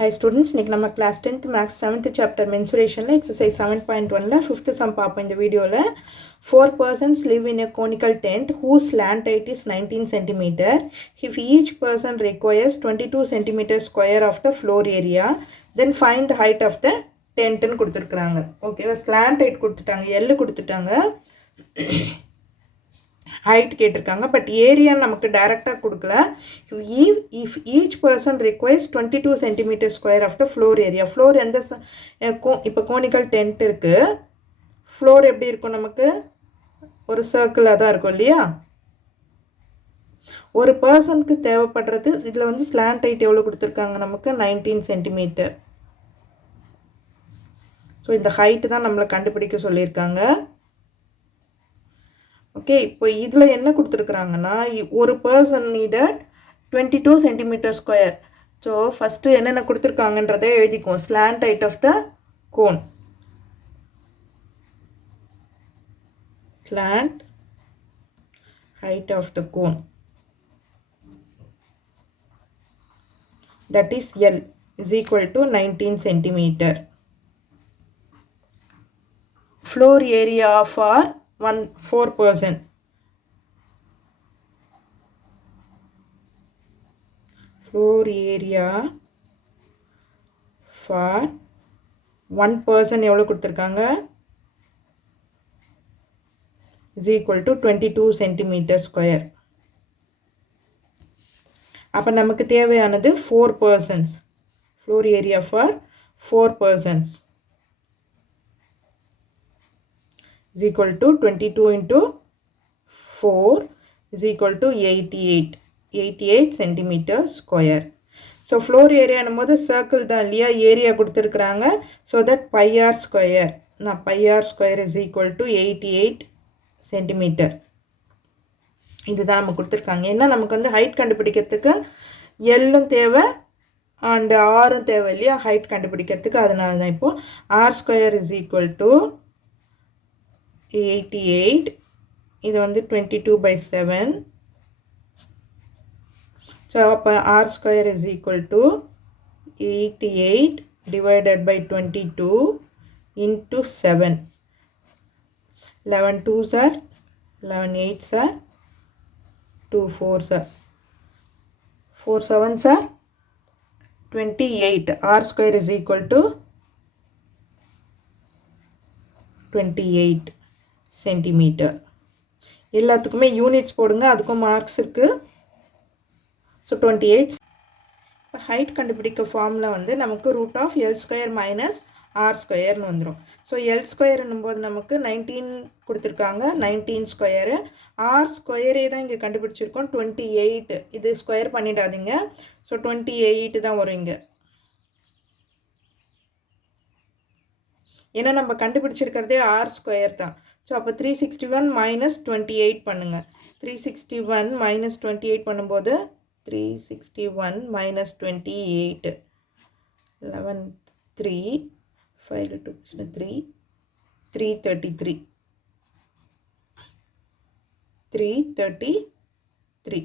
Hi students, இன்னைக்கு நம்ம class 10th maths 7th chapter mensuration exercise 7.1 5th sum பார்ப்போம் இந்த வீடியோல. 4 persons live in a conical tent whose slant height is 19 cm. If each person requires 22 cm square of the floor area, then find the height of the tent ன்னு கொடுத்திருக்காங்க. ஓகேவா, slant height கொடுத்துட்டாங்க, L கொடுத்துட்டாங்க, height கேட்டிருக்காங்க. But area நமக்கு டைரக்டாக கொடுக்கல. if each person requires 22 cm square of the floor area, floor எந்த இப்போ கோனிக்கல் டென்ட் இருக்கு, ஃப்ளோர் எப்படி இருக்கும், நமக்கு ஒரு சர்க்கிளாக தான் இருக்கும் இல்லையா. ஒரு பர்சனுக்கு தேவைப்படுறது இதில் வந்து ஸ்லாண்ட் ஹைட் எவ்வளோ கொடுத்துருக்காங்க, நமக்கு 19 cm. ஸோ இந்த ஹைட்டு தான் நம்மளை கண்டுபிடிக்க சொல்லியிருக்காங்க. ஓகே, இப்போ இதில் என்ன கொடுத்துருக்குறாங்கன்னா, ஒரு person needed 22 cm square. So first என்னென்ன கொடுத்துருக்காங்கன்றதை எழுதிக்குவோம். Slant height of the cone, slant height of the cone, that is L is equal to 19 cm. Floor area for 4 person, floor area for 1 person எவ்வளோ கொடுத்துருக்காங்க, is equal to 22 cm square. அப்போ நமக்கு தேவையானது 4 persons, floor area for 4 persons is equal to 22 into 4 is equal to 88 cm square. So floor area என்னும்போது circle தான் இல்லையா, area கொடுத்துருக்குறாங்க. So that pi r square, நான் pi r square is equal to 88 cm. இதுதான் நம்ம கொடுத்துருக்காங்க. என்ன நமக்கு வந்து ஹைட் கண்டுபிடிக்கிறதுக்கு எல்லும் தேவை அண்ட் ஆரும் தேவை இல்லையா, ஹைட் கண்டுபிடிக்கிறதுக்கு. அதனால தான் இப்போது R square is equal to 88, இது வந்து 22/7. ஸோ அப்போ R square is equal to 88 divided by 22 into 7. 11 2s are 11 8s are 2 4s are 4 7s are 28. R square is equal to 28 cm. எல்லாத்துக்குமே யூனிட்ஸ் போடுங்க, அதுக்கும் மார்க்ஸ் இருக்குது. ஸோ 28. இப்போ height கண்டுபிடிக்க ஃபார்மில் வந்து நமக்கு root of L square minus R ஸ்கொயர்னு வந்துடும். ஸோ எல் ஸ்கொயர்னும் போது நமக்கு 19 கொடுத்துருக்காங்க, 19 ஸ்கொயரு. ஆர் ஸ்கொயரே தான் இங்கே கண்டுபிடிச்சிருக்கோம் 28. இது ஸ்கொயர் பண்ணிடாதீங்க. ஸோ 28 தான் வரும் இங்கே. ஏன்னா நம்ம கண்டுபிடிச்சிருக்கிறதே ஆர் ஸ்கொயர் தான். ஸோ அப்போ 361 மைனஸ் 28 பண்ணுங்கள். 361 மைனஸ் 28 பண்ணும்போது 361 minus 28, 11 3 5 2 3 333 333.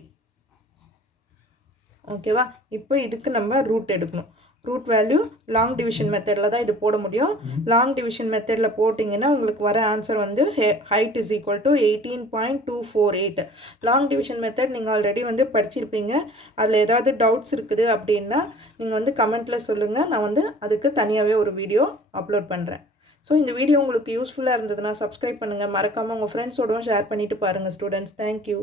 ஓகேவா, இப்போ இதுக்கு நம்ம ரூட் எடுக்கணும். ரூட் வேல்யூ லாங் டிவிஷன் மெத்தடில் தான் இது போட முடியும். லாங் டிவிஷன் மெத்தடில் போட்டிங்கன்னா உங்களுக்கு வர ஆன்சர் வந்து height is equal to 18.248. Long division method நீங்கள் ஆல்ரெடி வந்து படிச்சிருப்பீங்க. அதில் ஏதாவது டவுட்ஸ் இருக்குது அப்படின்னா நீங்கள் வந்து கமெண்ட்டில் சொல்லுங்கள், நான் வந்து அதுக்கு தனியாகவே ஒரு வீடியோ அப்லோட் பண்ணுறேன். ஸோ இந்த வீடியோ உங்களுக்கு யூஸ்ஃபுல்லாக இருந்ததுன்னா சப்ஸ்கிரைப் பண்ணுங்கள், மறக்காமல் உங்கள் ஃப்ரெண்ட்ஸோடவும் ஷேர் பண்ணிவிட்டு பாருங்கள் ஸ்டூடெண்ட்ஸ். தேங்க்யூ.